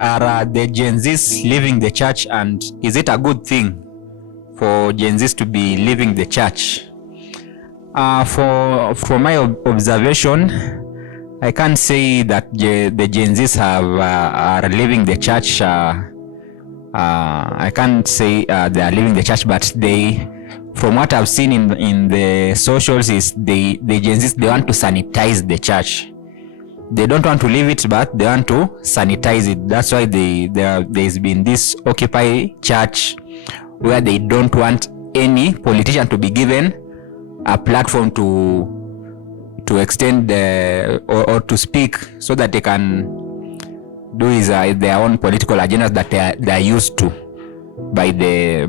Are the Gen Zs leaving the church, and is it a good thing for Gen Zs to be leaving the church? For my observation, I can't say that the Gen Zs are leaving the church. I can't say they are leaving the church, but they, from what I've seen in the socials, is the Gen Zs, they want to sanitize the church. They don't want to leave it, but they want to sanitize it. That's why there's been this Occupy Church, where they don't want any politician to be given a platform to extend or to speak, so that they can do their own political agendas that they are used to by the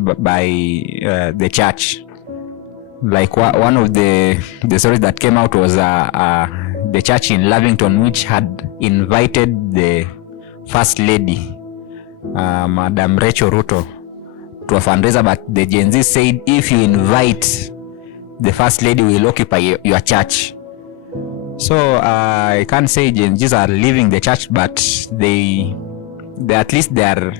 church. Like one of the stories that came out was the church in Lavington, which had invited the First Lady, Madam Rachel Ruto, to a fundraiser, but the Gen Z said, if you invite the First Lady, will occupy your church. So I can't say Gen Zs are leaving the church, but they at least they are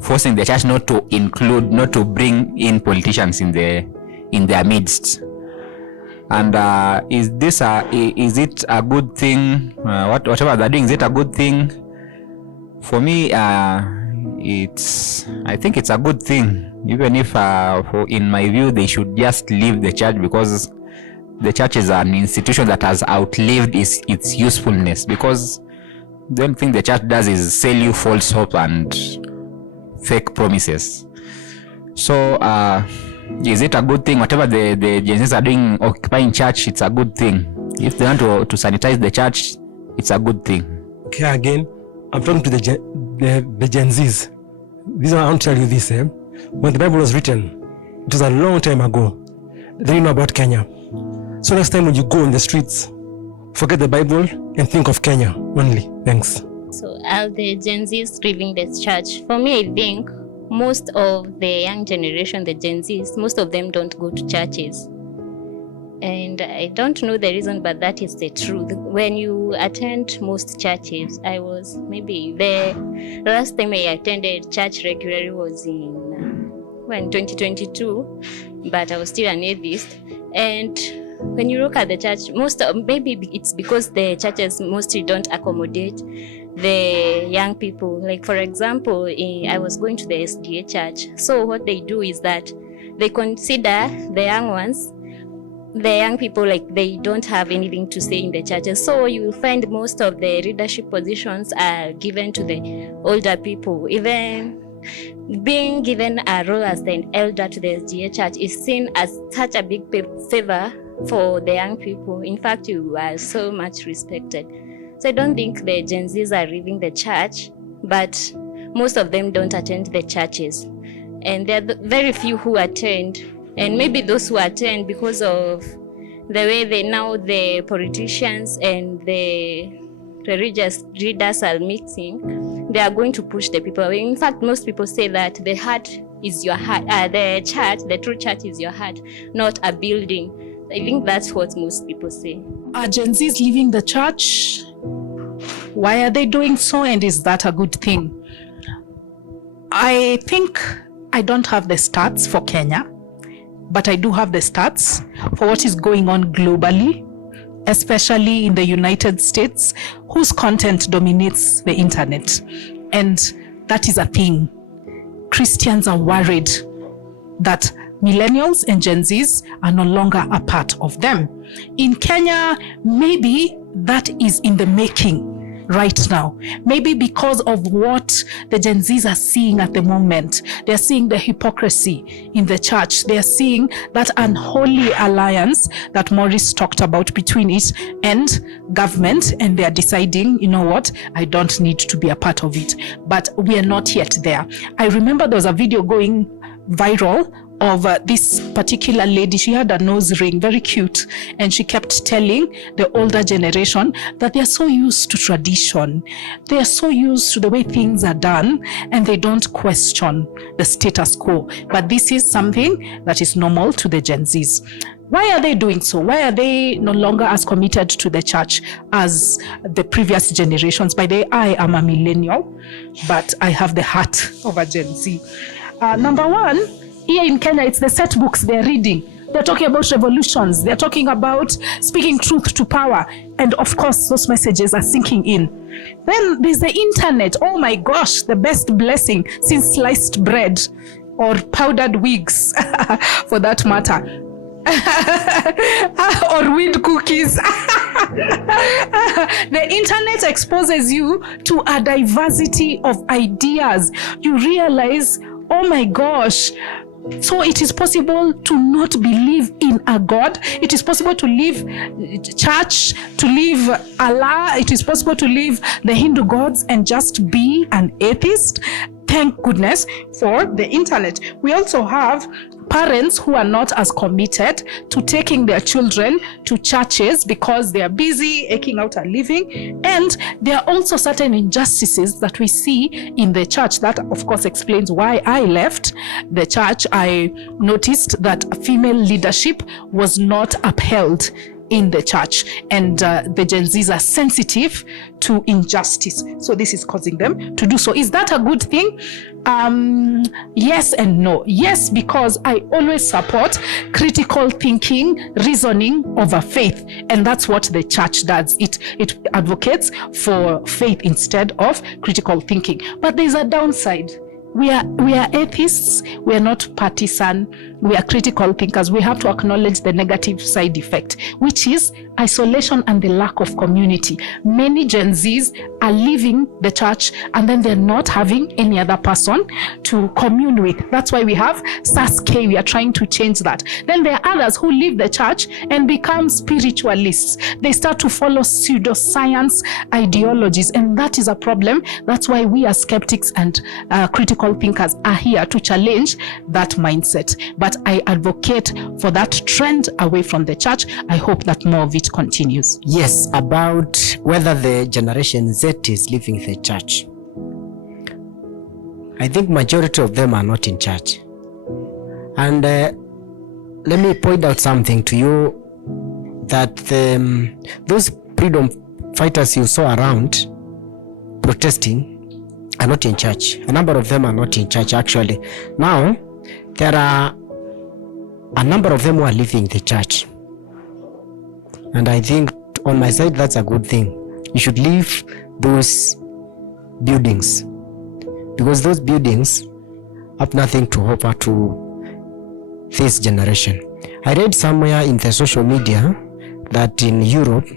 forcing the church not to bring in politicians in their midst. And is it a good thing? Whatever they're doing, is it a good thing? For me, I think it's a good thing, even if in my view they should just leave the church, because the church is an institution that has outlived its usefulness. Because the only thing the church does is sell you false hope and fake promises. So is it a good thing? Whatever the Gen Zs are doing, occupying church, it's a good thing. If they want to sanitize the church, it's a good thing. Okay, again, I'm talking to the Gen Zs. I want to tell you this. When the Bible was written, it was a long time ago. They didn't know about Kenya. So next time when you go in the streets, forget the Bible and think of Kenya only. Thanks. So are the Gen Zs leaving the church? For me, I think most of the young generation, the Gen Zs, most of them don't go to churches. And I don't know the reason, but that is the truth. When you attend most churches, maybe the last time I attended church regularly was in 2022, but I was still an atheist. And when you look at the church, maybe it's because the churches mostly don't accommodate the young people. Like, for example, I was going to the SDA church. So what they do is that they consider the young people, like they don't have anything to say in the churches. So you will find most of the leadership positions are given to the older people. Even being given a role as an elder to the SDA church is seen as such a big favor for the young people. In fact, you are so much respected. So I don't think the Gen Zs are leaving the church, but most of them don't attend the churches. And there are very few who attend. And maybe those who attend, because of the way the politicians and the religious leaders are mixing, they are going to push the people away. In fact, most people say that the heart is your heart. The true church is your heart, not a building. I think that's what most people say. Are Gen Zs leaving the church? Why are they doing so, and is that a good thing? I think I don't have the stats for Kenya, but I do have the stats for what is going on globally, especially in the United States, whose content dominates the internet. And that is a thing. Christians are worried that millennials and Gen Zs are no longer a part of them. In Kenya, maybe that is in the making right now. Maybe because of what the Gen Zs are seeing at the moment. They're seeing the hypocrisy in the church. They're seeing that unholy alliance that Maurice talked about between it and government, and they're deciding, you know what, I don't need to be a part of it. But we are not yet there. I remember there was a video going viral of this particular lady. She had a nose ring, very cute, and she kept telling the older generation that they are so used to tradition. They are so used to the way things are done, and they don't question the status quo. But this is something that is normal to the Gen Zs. Why are they doing so? Why are they no longer as committed to the church as the previous generations? By the way, I am a millennial, but I have the heart of a Gen Z. Number one, here in Kenya, it's the set books they're reading. They're talking about revolutions. They're talking about speaking truth to power. And of course, those messages are sinking in. Then there's the internet. Oh my gosh, the best blessing since sliced bread or powdered wigs, for that matter. Or weed cookies. The internet exposes you to a diversity of ideas. You realize, oh my gosh, so it is possible to not believe in a God. It is possible to leave church, to leave Allah. It is possible to leave the Hindu gods and just be an atheist. Thank goodness for the internet. We also have parents who are not as committed to taking their children to churches because they are busy eking out a living. And there are also certain injustices that we see in the church. That, of course, explains why I left the church. I noticed that female leadership was not upheld in the church, and the Gen Zs are sensitive to injustice. So this is causing them to do so. Is that a good thing? Yes and no. Yes, because I always support critical thinking, reasoning over faith, and that's what the church does. It advocates for faith instead of critical thinking. But there's a downside. We are atheists. We are not partisan. We are critical thinkers. We have to acknowledge the negative side effect, which is isolation and the lack of community. Many Gen Zs are leaving the church and then they're not having any other person to commune with. That's why we have SAS-K. We are trying to change that. Then there are others who leave the church and become spiritualists. They start to follow pseudoscience ideologies, and that is a problem. That's why we as skeptics and critical thinkers are here to challenge that mindset. But I advocate for that trend away from the church. I hope that more of it continues. Yes, about whether the Generation Z is leaving the church. I think majority of them are not in church. And let me point out something to you, that those freedom fighters you saw around protesting are not in church. A number of them are not in church, actually. Now, there are a number of them who are leaving the church. And I think on my side, that's a good thing. You should leave those buildings, because those buildings have nothing to offer to this generation. I read somewhere in the social media that in Europe,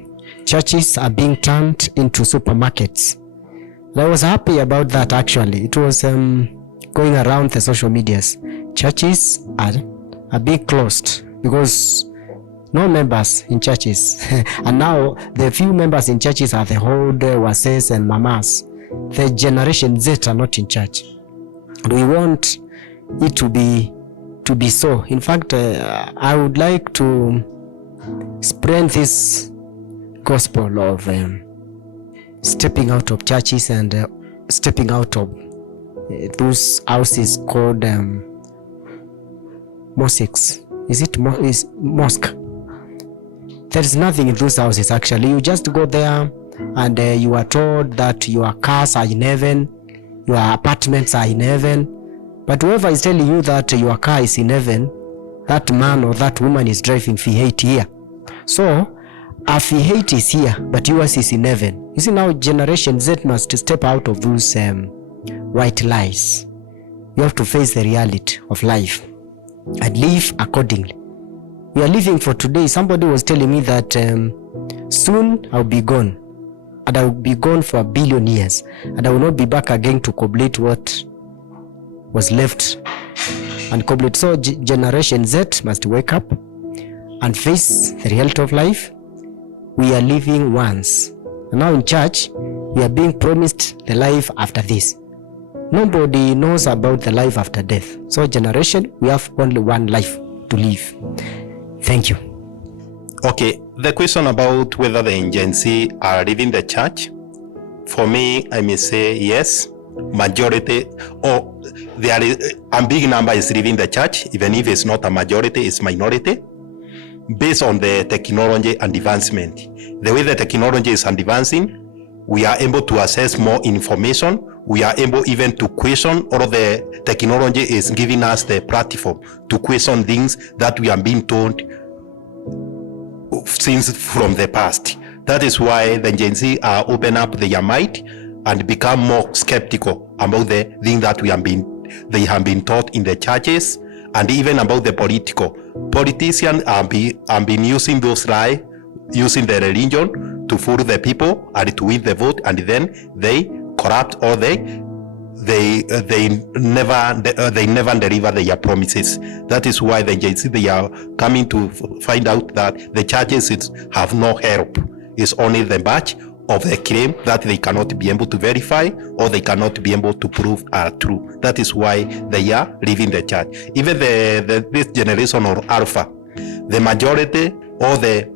churches are being turned into supermarkets. And I was happy about that, actually. It was going around the social medias. Churches are being closed because no members in churches. And now the few members in churches are the old wases and mamas. The Generation Z are not in church. And we want it to be so. In fact, I would like to spread this gospel of stepping out of churches and stepping out of those houses called mosques. Is it mosque? There is nothing in those houses, actually. You just go there and you are told that your cars are in heaven, your apartments are in heaven. But whoever is telling you that your car is in heaven, that man or that woman is driving V8 here. So a V8 is here, but yours is in heaven. You see, now Generation Z must step out of those white lies. You have to face the reality of life and live accordingly. We are living for today. Somebody was telling me that soon I'll be gone, and I will be gone for 1 billion years, and I will not be back again to complete what was left and complete. So Generation Z must wake up and face the reality of life. We are living once, and now in church we are being promised the life after this. nobody knows about the life after death. So generation, we have only one life to live. Thank you. Okay, the question about whether the Gen Z are leaving the church, for me, I may say yes. Majority, or there is a big number is leaving the church, even if it's not a majority, it's minority, based on the technology and advancement. The way the technology is advancing, we are able to access more information. We are able even to question, or the technology is giving us the platform to question things that we have been told since from the past. That is why the Gen Z are open up their mind and become more skeptical about the thing that they have been taught in the churches, and even about the politicians have been using those lies, using the religion to fool the people and to win the vote, and then they corrupt, or they never deliver their promises. That is why the Gen Z, they are coming to find out that the churches have no help. It's only the batch of the claim that they cannot be able to verify, or they cannot be able to prove are true. That is why they are leaving the church. Even this generation of Alpha, the majority, or the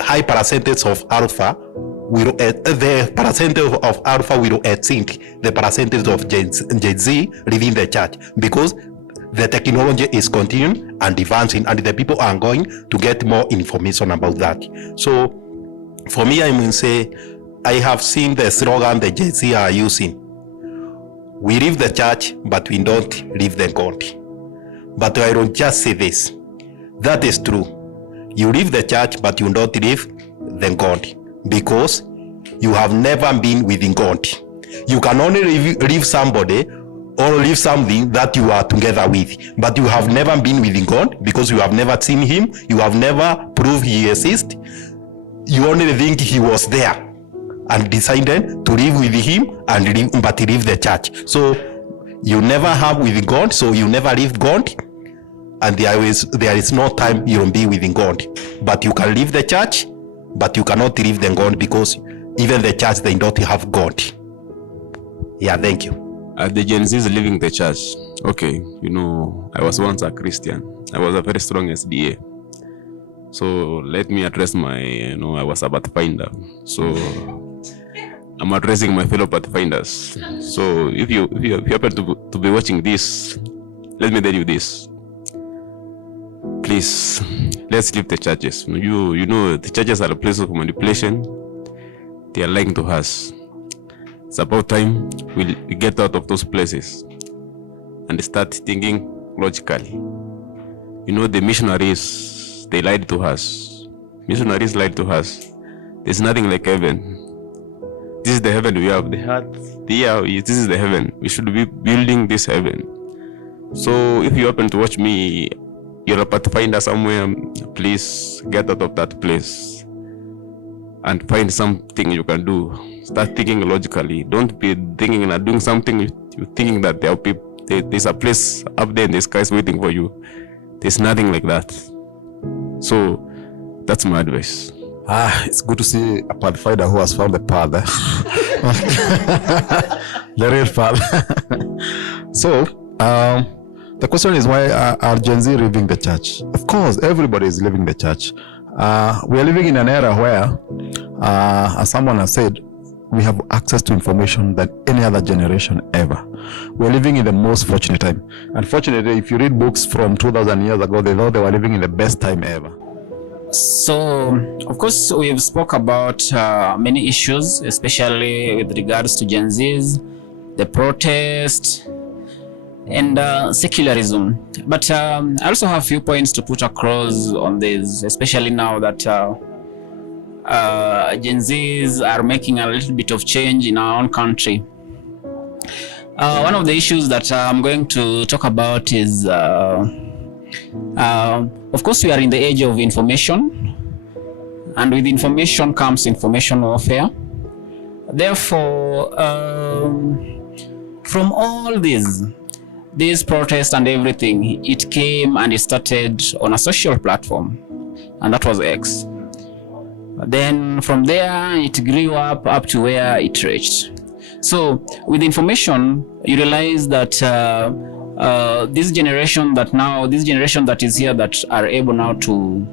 high percentage of Alpha will the percentage of Alpha will exceed the percentage of Gen Z leaving the church, because the technology is continuing and advancing, and the people are going to get more information about that. So for me, I will say, I have seen the slogan the Gen Z are using. We leave the church, but we don't leave the God. But I don't just say this. That is true. You leave the church, but you don't leave the God, because you have never been within God. You can only leave somebody or leave something that you are together with, but you have never been within God, because you have never seen him. You have never proved he exists. You only think he was there and decided to live with him but leave the church. So you never have with God, so you never leave God, and there is no time you'll be within God. But you can leave the church, but you cannot leave the God, because even the church, they don't have God. Yeah, thank you. The Gen Z is leaving the church. Okay, I was once a Christian. I was a very strong SDA. So let me address I was a pathfinder. So I'm addressing my fellow pathfinders. So if you happen to be watching this, let me tell you this. Please, let's leave the churches. You know the churches are a place of manipulation. They are lying to us. It's about time we get out of those places and start thinking logically. The missionaries, they lied to us. Missionaries lied to us. There's nothing like heaven. This is the heaven we have. This is the heaven. We should be building this heaven. So if you happen to watch me, you're a pathfinder somewhere, please get out of that place and find something you can do. Start thinking logically. Don't be thinking and doing something you're thinking that there's a place up there in the skies waiting for you. There's nothing like that. So that's my advice. It's good to see a pathfinder who has found the path. The real path. So, the question is, why are Gen Z leaving the church? Of course, everybody is leaving the church. We are living in an era where, as someone has said, we have access to information than any other generation ever. We're living in the most fortunate time. Unfortunately, if you read books from 2,000 years ago, they thought they were living in the best time ever. So, of course, we've spoke about many issues, especially with regards to Gen Zs, the protest, and secularism. But I also have a few points to put across on this, especially now that Gen Zs are making a little bit of change in our own country. One of the issues that I'm going to talk about is, of course, we are in the age of information, and with information comes information warfare. Therefore, from all these protests and everything, it came and it started on a social platform, and that was X. Then from there, it grew up to where it reached. So with information, you realize that this generation that is here that are able now to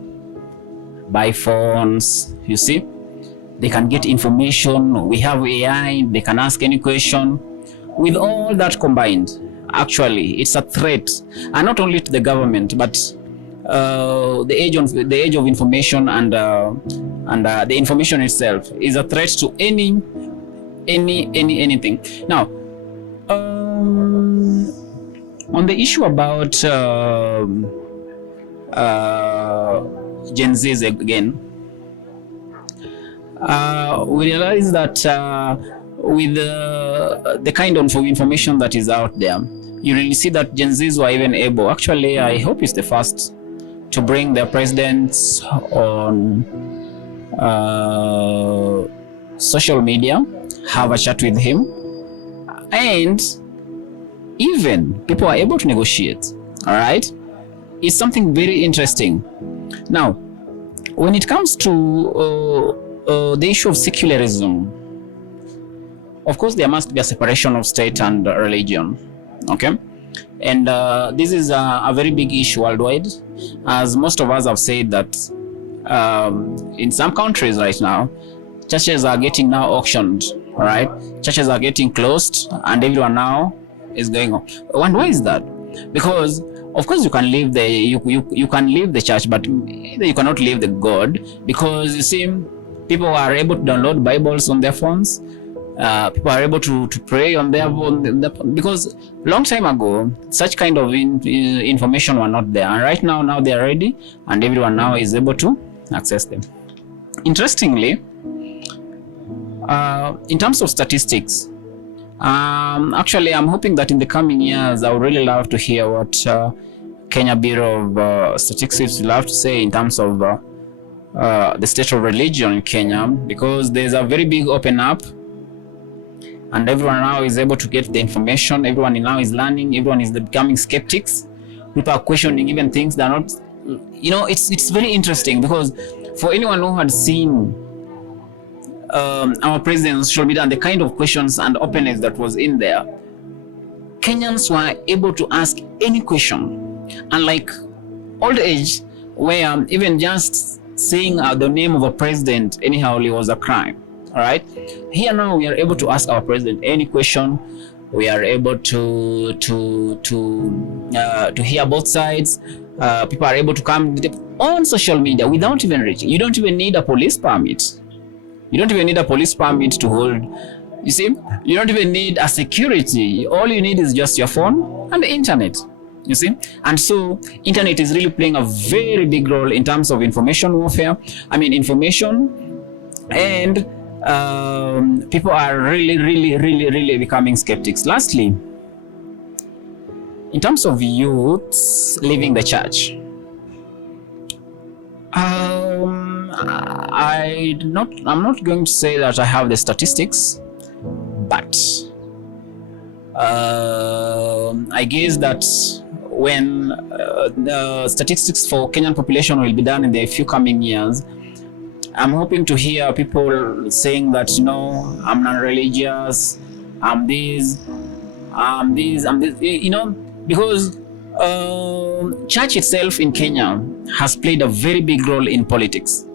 buy phones, you see, they can get information. We have AI, they can ask any question. With all that combined, actually, it's a threat, and not only to the government, but the age of information and the information itself is a threat to anything. Now, on the issue about Gen Zs again, we realize that with the kind of information that is out there, you really see that Gen Zs were even able, actually, I hope it's the first, to bring their presidents on social media, have a chat with him, and even people are able to negotiate. All right, it's something very interesting. Now, when it comes to the issue of secularism, of course, there must be a separation of state and religion. Okay, and this is a very big issue worldwide, as most of us have said that in some countries right now, churches are getting now auctioned. All right, churches are getting closed, and everyone now is going on. And why is that? Because of course you can leave you can leave the church, but you cannot leave the God, because you see, people are able to download Bibles on their phones. People are able to pray on their because long time ago such kind of information were not there, and right now they are ready, and everyone now is able to access them. Interestingly, in terms of statistics, actually I'm hoping that in the coming years I would really love to hear what Kenya Bureau of Statistics will have to say in terms of the state of religion in Kenya, because there's a very big open up, and everyone now is able to get the information. Everyone now is learning. Everyone is becoming skeptics. People are questioning even things that are not, it's very interesting, because for anyone who had seen our president on social media and the kind of questions and openness that was in there, Kenyans were able to ask any question. Unlike old age, where even just saying the name of a president anyhow was a crime. All right, here now we are able to ask our president any question. We are able to hear both sides. People are able to come on social media without even reaching. You don't even need a police permit. You don't even need a police permit to hold. You see, you don't even need a security. All you need is just your phone and the internet. You see, and so internet is really playing a very big role in terms of information warfare. I mean, information, and people are really becoming skeptics. Lastly, in terms of youths leaving the church, I'm not going to say that I have the statistics, but I guess that when the statistics for Kenyan population will be done in the few coming years, I'm hoping to hear people saying that, I'm not religious, I'm this, because church itself in Kenya has played a very big role in politics.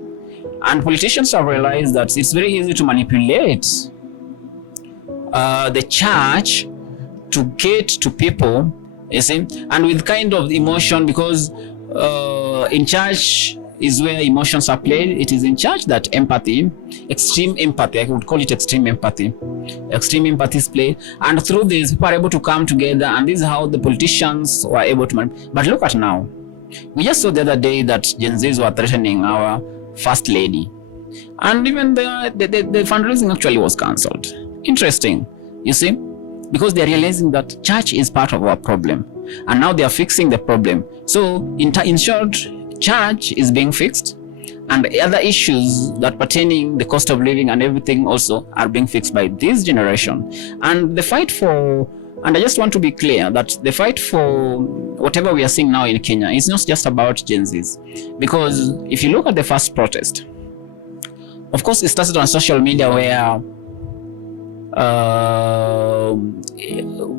And politicians have realized that it's very easy to manipulate the church to get to people, you see, and with kind of emotion, because in church is where emotions are played. It is in church that extreme empathy, I would call it extreme empathy is played, and through this people are able to come together, and this is how the politicians were able to But look at now, we just saw the other day that Gen Zs were threatening our first lady, and even the fundraising actually was cancelled. Interesting, you see, because they're realizing that church is part of our problem, and now they are fixing the problem. So in short, church is being fixed, and other issues that pertaining the cost of living and everything also are being fixed by this generation. And the fight for, and I just want to be clear that the fight for whatever we are seeing now in Kenya is not just about Gen Zs, because if you look at the first protest, of course it started on social media, where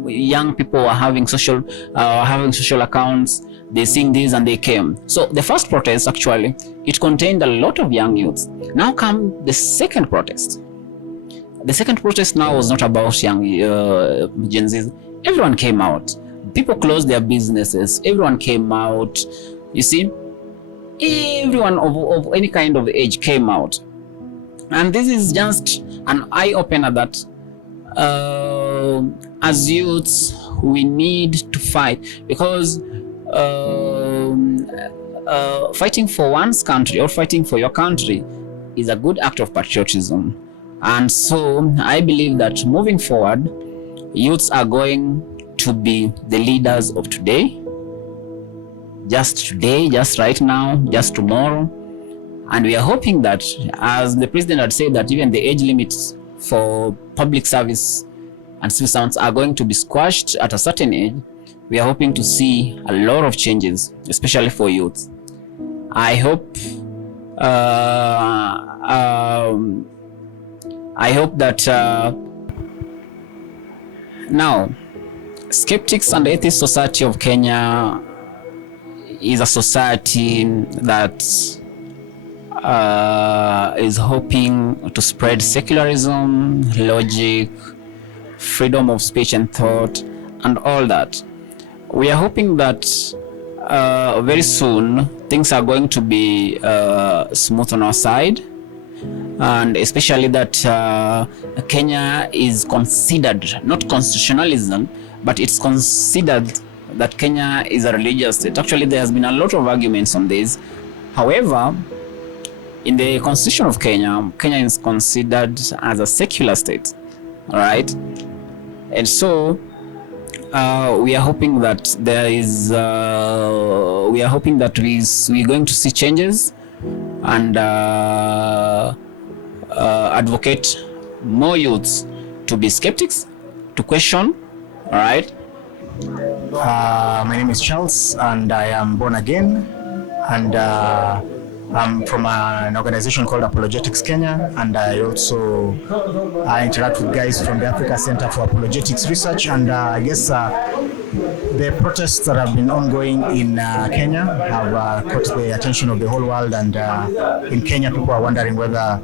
young people are having social accounts. They sing this and they came. So the first protest, actually, it contained a lot of young youths. Now come the second protest. The second protest now was not about young Gen Zs. Everyone came out. People closed their businesses. Everyone came out. You see, everyone of any kind of age came out. And this is just an eye-opener that as youths, we need to fight, because fighting for one's country or fighting for your country is a good act of patriotism. And so I believe that moving forward, youths are going to be the leaders of today, just right now, just tomorrow. And we are hoping that, as the president had said, that even the age limits for public service and civil servants are going to be squashed at a certain age. We are hoping to see a lot of changes, especially for youth. I hope that now, Skeptics and Atheists Society of Kenya is a society that is hoping to spread secularism, logic, freedom of speech and thought, and all that. We are hoping that very soon things are going to be smooth on our side, and especially that Kenya is considered, not constitutionalism, but it's considered that Kenya is a religious state. Actually, there has been a lot of arguments on this. However, in the constitution of Kenya, Kenya is considered as a secular state, all right? And so we are hoping that we're going to see changes and advocate more youths to be skeptics, to question, all right? My name is Charles, and I am born again, and I'm from an organization called Apologetics Kenya, and I also interact with guys from the Africa Center for Apologetics Research. And I guess the protests that have been ongoing in Kenya have caught the attention of the whole world, and in Kenya people are wondering whether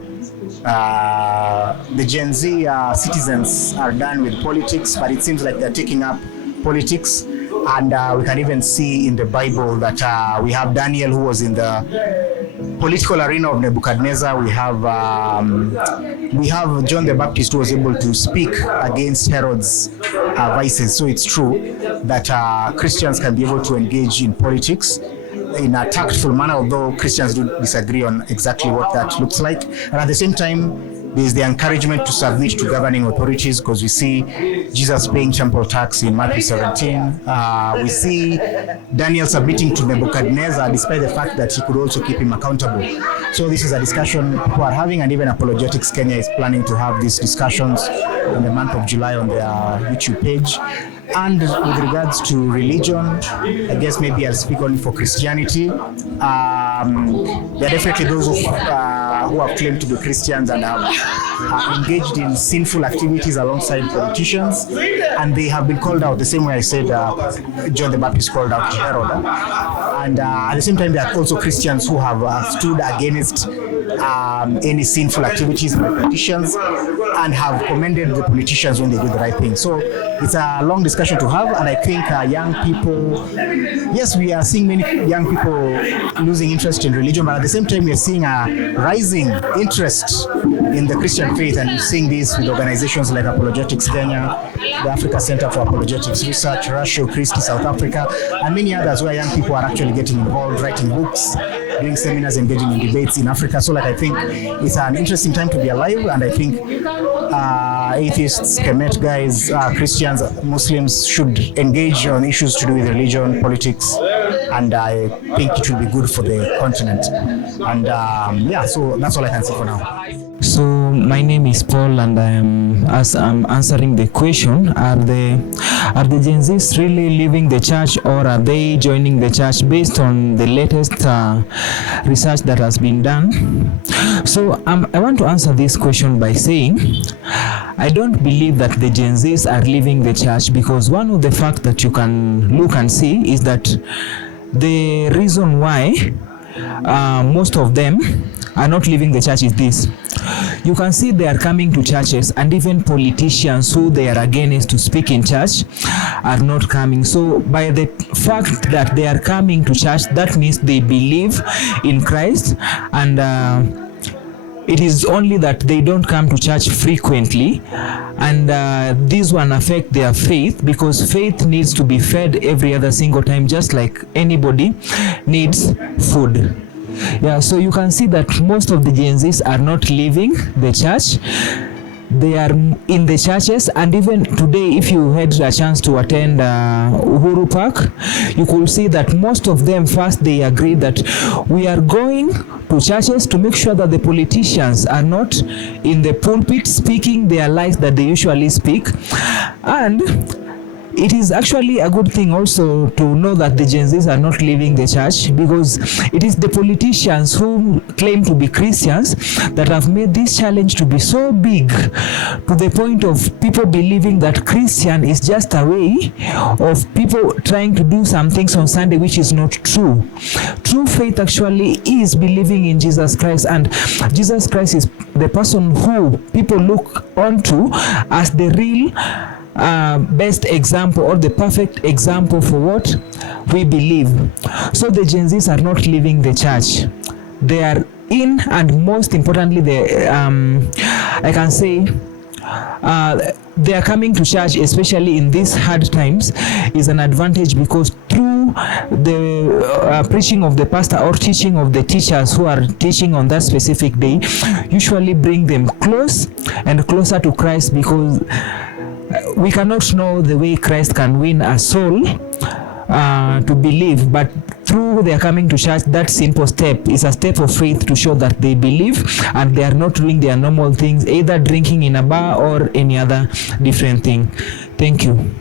the Gen Z citizens are done with politics, but it seems like they're taking up politics. And we can even see in the Bible that we have Daniel, who was in the political arena of Nebuchadnezzar. We have John the Baptist, who was able to speak against Herod's vices. So it's true that Christians can be able to engage in politics in a tactful manner, although Christians do disagree on exactly what that looks like. And at the same time, there's the encouragement to submit to governing authorities, because we see Jesus paying temple tax in Matthew 17. We see Daniel submitting to Nebuchadnezzar despite the fact that he could also keep him accountable. So this is a discussion people are having, and even Apologetics Kenya is planning to have these discussions in the month of July on their YouTube page. And with regards to religion, I guess maybe I'll speak only for Christianity. There are definitely those who have claimed to be Christians and have engaged in sinful activities alongside politicians, and they have been called out the same way I said John the Baptist called out Herod. And at the same time, there are also Christians who have stood against any sinful activities by politicians and have commended the politicians when they do the right thing. So it's a long discussion to have, and I think young people, yes, we are seeing many young people losing interest in religion, but at the same time we are seeing a rising interest in the Christian faith, and you're seeing this with organizations like Apologetics Kenya, the Africa Center for Apologetics Research, Ratio Christi South Africa, and many others where young people are actually getting involved, writing books, doing seminars, engaging in debates in Africa. So I think it's an interesting time to be alive, and I think atheists, Kemet guys, Christians, Muslims should engage on issues to do with religion, politics, and I think it will be good for the continent. And yeah, so that's all I can say for now. So my name is Paul, and I'm answering the question: Are the Gen Zs really leaving the church, or are they joining the church? Based on the latest research that has been done, so I want to answer this question by saying I don't believe that the Gen Zs are leaving the church, because one of the facts that you can look and see is that the reason why most of them are not leaving the church is this. You can see they are coming to churches, and even politicians who they are against to speak in church are not coming. So by the fact that they are coming to church, that means they believe in Christ, and it is only that they don't come to church frequently, and this one affect their faith, because faith needs to be fed every other single time, just like anybody needs food. Yeah, so you can see that most of the Gen Zs are not leaving the church. They are in the churches, and even today, if you had a chance to attend Uhuru Park, you could see that most of them first they agree that we are going to churches to make sure that the politicians are not in the pulpit speaking their lies that they usually speak. And it is actually a good thing also to know that the Gen Zs are not leaving the church, because it is the politicians who claim to be Christians that have made this challenge to be so big, to the point of people believing that Christian is just a way of people trying to do some things on Sunday, which is not true. True faith actually is believing in Jesus Christ, and Jesus Christ is the person who people look onto as the real best example, or the perfect example for what we believe. So the Gen Zs are not leaving the church. They are in, and most importantly, I can say they are coming to church, especially in these hard times, is an advantage, because through the preaching of the pastor or teaching of the teachers who are teaching on that specific day, usually bring them close and closer to Christ, because we cannot know the way Christ can win a soul to believe, but through their coming to church, that simple step is a step of faith to show that they believe and they are not doing their normal things, either drinking in a bar or any other different thing. Thank you.